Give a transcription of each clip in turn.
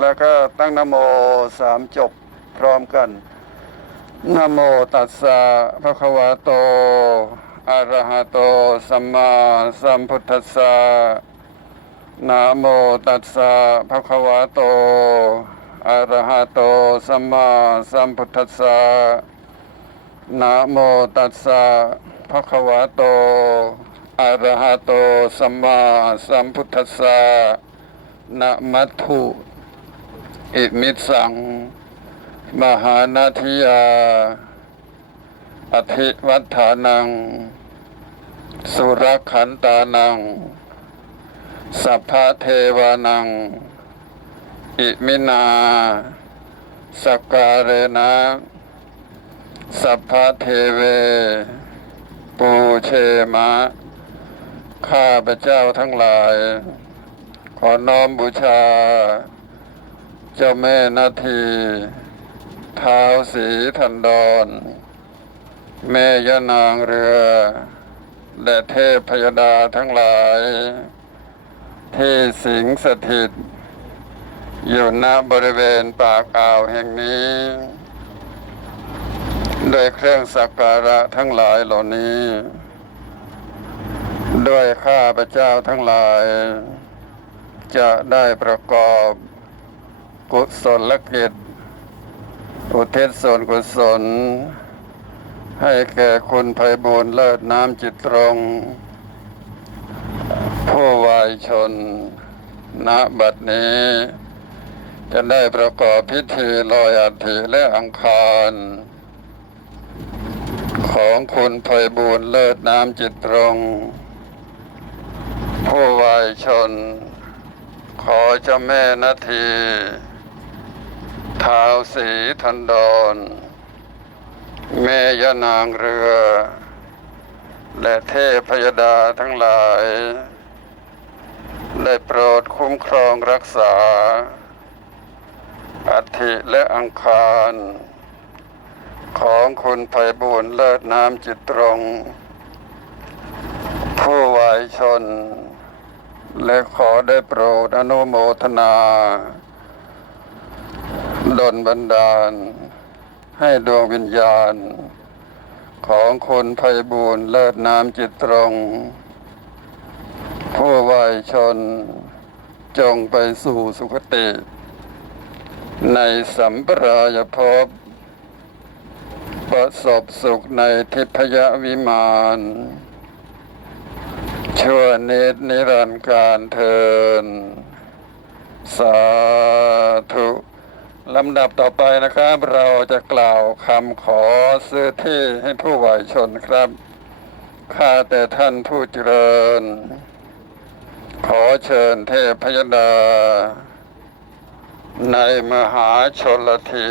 แล้วก็ตั้งนโมสามจบพร้อมกันนโมตัสสะภะคะวะโตอะระหะโตสัมมาสัมพุทธัสสะนะโมตัสสะภะคะวะโตอะระหะโตสัมมาสัมพุทธัสสะนะโมตัสสะภะคะวะโตอะระหะโตสัมมาสัมพุทธัสสะนะมัตถุ อิมิตสัง มหานาทิยา อธิวัฏฐานัง สุรขันตานัง สัพพะเทวานัง อิมินา สกการเรนะ สัพพะเทเว ปูเชมะ ข้าพระเจ้าทั้งหลาย ขอน้อมบูชา เจ้าแม่นาทีเท้าสีทันดอนแม่ยานางเรือ และเทพพยดาทั้งหลาย ที่สิงสถิต อยู่ณบริเวณปากอ่าวแห่งนี้โดวยเครื่องสักการะทั้งหลายเหล่านี้ด้วยข้าพระเจ้าทั้งหลาย จะได้ประกอบ กุศลกิจ อุทิศส่วนกุศล ให้แก่คุณไพบูลเลิศน้ำจิตตรง ผู้วายชน ณบัดนี้ จะได้ประกอบพิธีลอยอัฐิและอังคาร ของคุณไพบูลเลิศน้ำจิตตรง ผู้วายชนขอเจ้าแม่นาที ท้าวสีทันดอนแม่ยนางเรือ และเทพพยดาทั้งหลาย ได้โปรดคุ้มครองรักษาอัฐิและอังคาร ของคุณไพบูลเลิศน้ำจิตตรง ผู้วายชน และขอได้โปรดอนุโมทนา ลบันดาล ให้ดวงวิญญาณ ของคนไพบูลย์เลิศน้ำจิตตรง ผู้วายชน จงไปสู่สุคติ ในสัมปรายภพประสบสุขในทิพยวิมานชั่วนิดนิรันดร์การเทิน สาธุ ลำดับต่อไปนะครับ เราจะกล่าวคำขอซื้อที่ให้ผู้วายชนครับ ข้าแต่ท่านผู้เจริญ ขอเชิญเทพพยดา ในมหาชนลที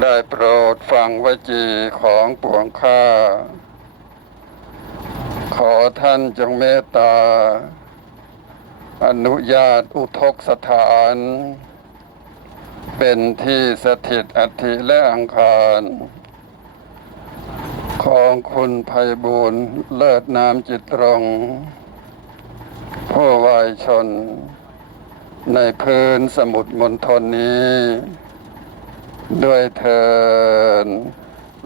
ได้โปรดฟังวจีของปวงข้า ขอท่านจงเมตตาอนุญาตอุทกสถาน เป็นที่สถิตอัฐิและอังคาร ของคุณไพบูลย์เลิศนามจิตตรงผู้วายชน ในพื้นสมุทรมณฑลนี้ ด้วยเทิน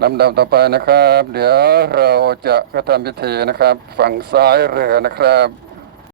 ลำดับต่อไปนะครับ เดี๋ยวเราจะกระทำพิธีนะครับ ฝั่งซ้ายเรือนะครับ